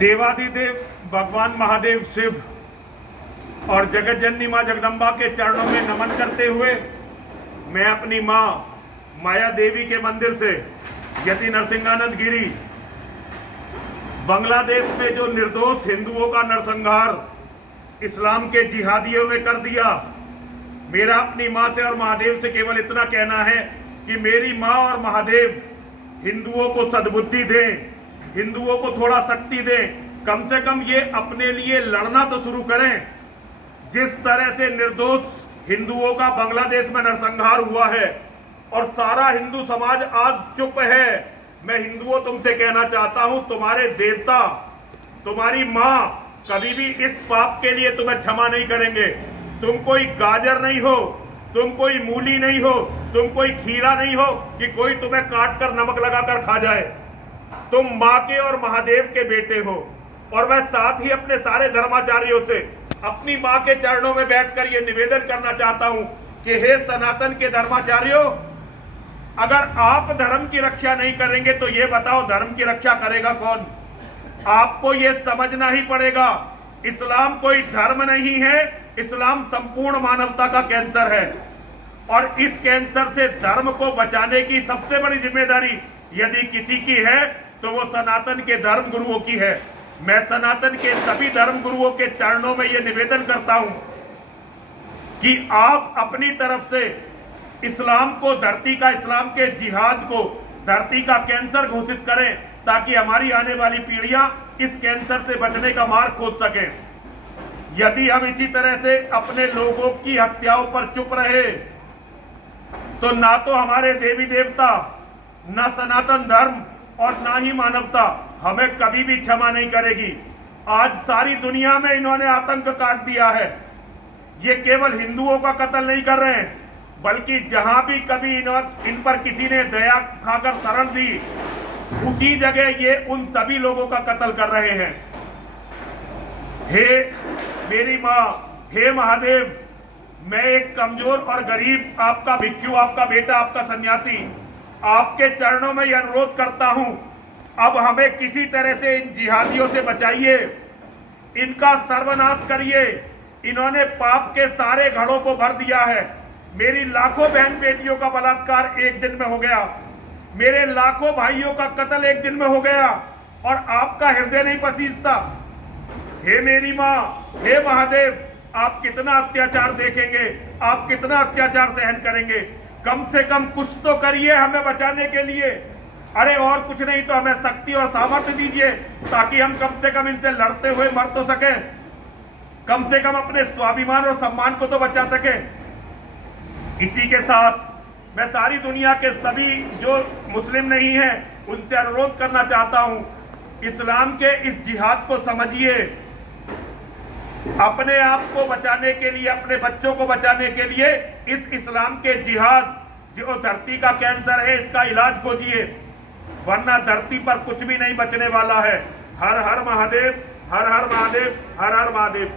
देवादिदेव भगवान महादेव शिव और जगत जननी माँ जगदम्बा के चरणों में नमन करते हुए मैं अपनी माँ माया देवी के मंदिर से यति नरसिंहानंद गिरी बांग्लादेश में जो निर्दोष हिंदुओं का नरसंहार इस्लाम के जिहादियों ने कर दिया, मेरा अपनी माँ से और महादेव से केवल इतना कहना है कि मेरी माँ और महादेव हिंदुओं को सद्बुद्धि दें, हिंदुओं को थोड़ा शक्ति दें, कम से कम ये अपने लिए लड़ना तो शुरू करें। जिस तरह से निर्दोष हिंदुओं का बांग्लादेश में नरसंहार हुआ है और सारा हिंदू समाज आज चुप है, मैं हिंदुओं तुमसे कहना चाहता हूं, तुम्हारे देवता तुम्हारी मां कभी भी इस पाप के लिए तुम्हें क्षमा नहीं करेंगे। तुम कोई गाजर नहीं हो, तुम कोई मूली नहीं हो, तुम कोई खीरा नहीं हो कि कोई तुम्हें काट कर नमक लगाकर खा जाए। तुम माँ के और महादेव के बेटे हो। और मैं साथ ही अपने सारे धर्माचार्यों से अपनी माँ के चरणों में बैठकर यह निवेदन करना चाहता हूं कि हे सनातन के धर्माचार्यों, अगर आप धर्म की रक्षा नहीं करेंगे तो ये बताओ धर्म की रक्षा करेगा कौन? आपको ये समझना ही पड़ेगा, इस्लाम कोई धर्म नहीं है, इस्लाम संपूर्ण मानवता का कैंसर है। और इस कैंसर से धर्म को बचाने की सबसे बड़ी जिम्मेदारी यदि किसी की है तो वो सनातन के धर्म गुरुओं की है। मैं सनातन के सभी धर्म गुरुओं के चरणों में ये निवेदन करता हूं कि आप अपनी तरफ से इस्लाम को धरती का, इस्लाम के जिहाद को धरती का कैंसर घोषित करें ताकि हमारी आने वाली पीढ़ियां इस कैंसर से बचने का मार्ग खोज सकें। यदि हम इसी तरह से अपने लोगों की हत्याओं पर चुप रहे तो ना तो हमारे देवी देवता, ना सनातन धर्म और ना ही मानवता हमें कभी भी क्षमा नहीं करेगी। आज सारी दुनिया में इन्होंने आतंक काट दिया है। ये केवल हिंदुओं का कत्ल नहीं कर रहे हैं, बल्कि जहां भी कभी इन पर किसी ने दया खाकर शरण दी, उसी जगह ये उन सभी लोगों का कत्ल कर रहे हैं। हे मेरी माँ, हे महादेव, मैं एक कमजोर और गरीब आपका भिक्षु, आपका बेटा, आपका सन्यासी आपके चरणों में यह अनुरोध करता हूं, अब हमें किसी तरह से इन जिहादियों से बचाइए, इनका सर्वनाश करिए। इन्होंने पाप के सारे घड़ों को भर दिया है। मेरी लाखों बहन बेटियों का बलात्कार एक दिन में हो गया, मेरे लाखों भाइयों का कत्ल एक दिन में हो गया, और आपका हृदय नहीं पसीजता। हे मेरी माँ, हे महादेव, आप कितना अत्याचार देखेंगे, आप कितना अत्याचार सहन करेंगे? कम से कम कुछ तो करिए हमें बचाने के लिए। अरे और कुछ नहीं तो हमें शक्ति और सामर्थ्य दीजिए ताकि हम कम से कम इनसे लड़ते हुए मर तो सकें, कम से कम अपने स्वाभिमान और सम्मान को तो बचा सकें। इसी के साथ मैं सारी दुनिया के सभी जो मुस्लिम नहीं हैं उनसे अनुरोध करना चाहता हूं, इस्लाम के इस जिहाद को समझिए। अपने आप को बचाने के लिए, अपने बच्चों को बचाने के लिए इस इस्लाम के जिहाद जो धरती का कैंसर है इसका इलाज खोजिए, वरना धरती पर कुछ भी नहीं बचने वाला है। हर हर महादेव, हर हर महादेव, हर हर महादेव।